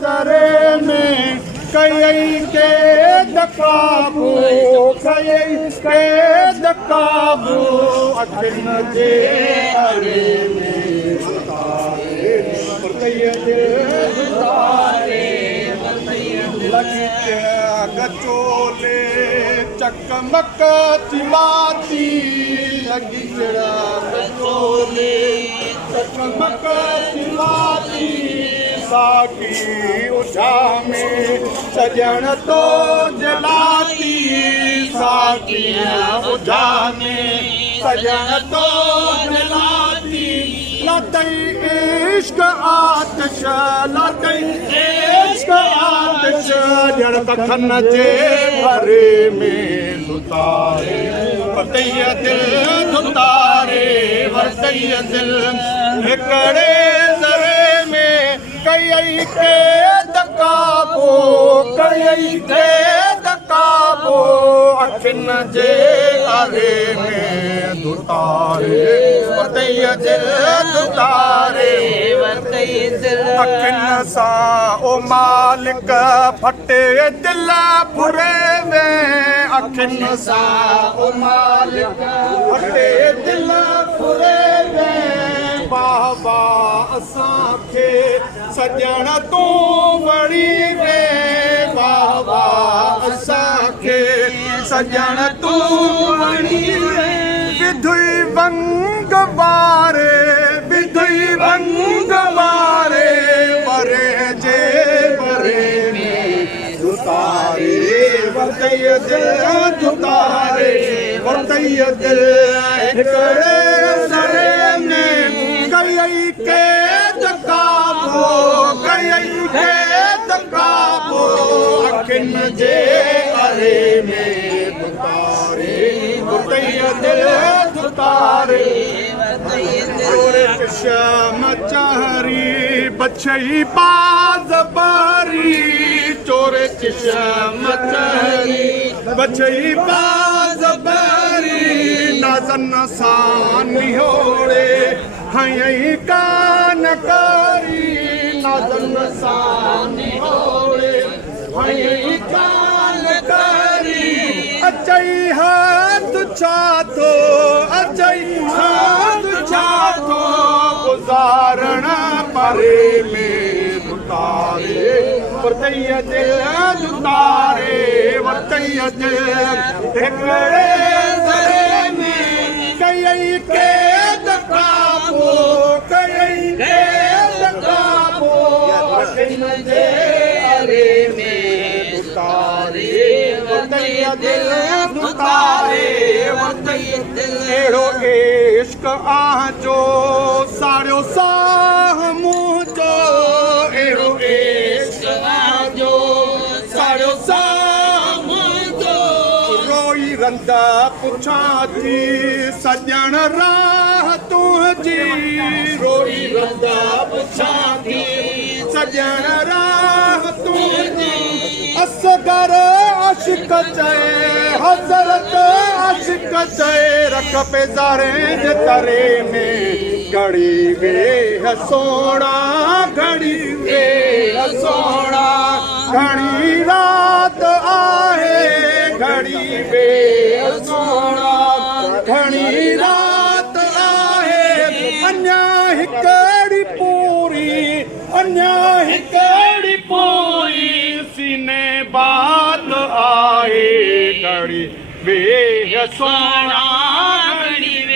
सरे में कई के दकाबू कई के दकाबू अखिन जे अरे में गचोले चकमक चिमाती लगी गचोले चकमक चिमाती साकी उठा में सजन तो जलाती साकी उठा में सजन तो जलाती लतई इश्क आतिश लतई इश्क आतिश जड़ तखन जे भरे में लुतारे वरतई दिल लुतारे वरतई दिल हिकड़े ज़रे में कई के दकाबो कई के दकाबो अखिन जे आरे में दुतारे वरतई दिल दुतारे वरतई दिल अखिन सा ओ मालिक फटे दिल फुरे में अखिन सा ओ मालिक फटे दिल फुरे में बाबा असांखे सजण तूं वणी वे बाबा असांखे सजण तूं वणी वे विधुई वंग वारे विधुई वंग वारे वरे जे वरे में दुतारे वरतई दिल दुतारे वरतई दिल हिकड़े ज़रे में कई के दकाबो कई के दकाबो अखिन जे अरे में दुतारे वरतई दिल दुतारे चोर किशम चारी बछई बाज बारी चोर किशम चारी बछई बाज बारी नाज़न सां निहोड़े हयई कानकारी नाज़न सां निहोड़े हयई कानकारी अचई हाथ छातो अचई हाथ छातो गुज़ारण परे में दुतारे वरतई दिल दुतारे वरतई दिल हिकड़े ज़रे में कई के दकाबो कई के दकाबो अखिन जे अरे में दुतारे वरतई दिल दुतारे वरतई दिल अहिड़ो इश्क आजो साड़ियो साह मुंहिंजो अहिड़ो इश्क आजो साड़ियो साह मुंहिंजो रोई रंदा पुछां थी सजण राह तुंहिंजी रोई रंदा पुछां थी सजण राह तुंहिंजी असगर आशिक चए हज़रत आशिक चए रख पेज़ारे जे तरे में घड़ी वे सोणा घड़ी वे सोणा घणी रात आहे घड़ी वे सोणा घणी रात आहे अञा हिकड़ी पूरी अञा हिकड़ी पूरी सीने बात आए घड़ी वे सोणा घड़ी वे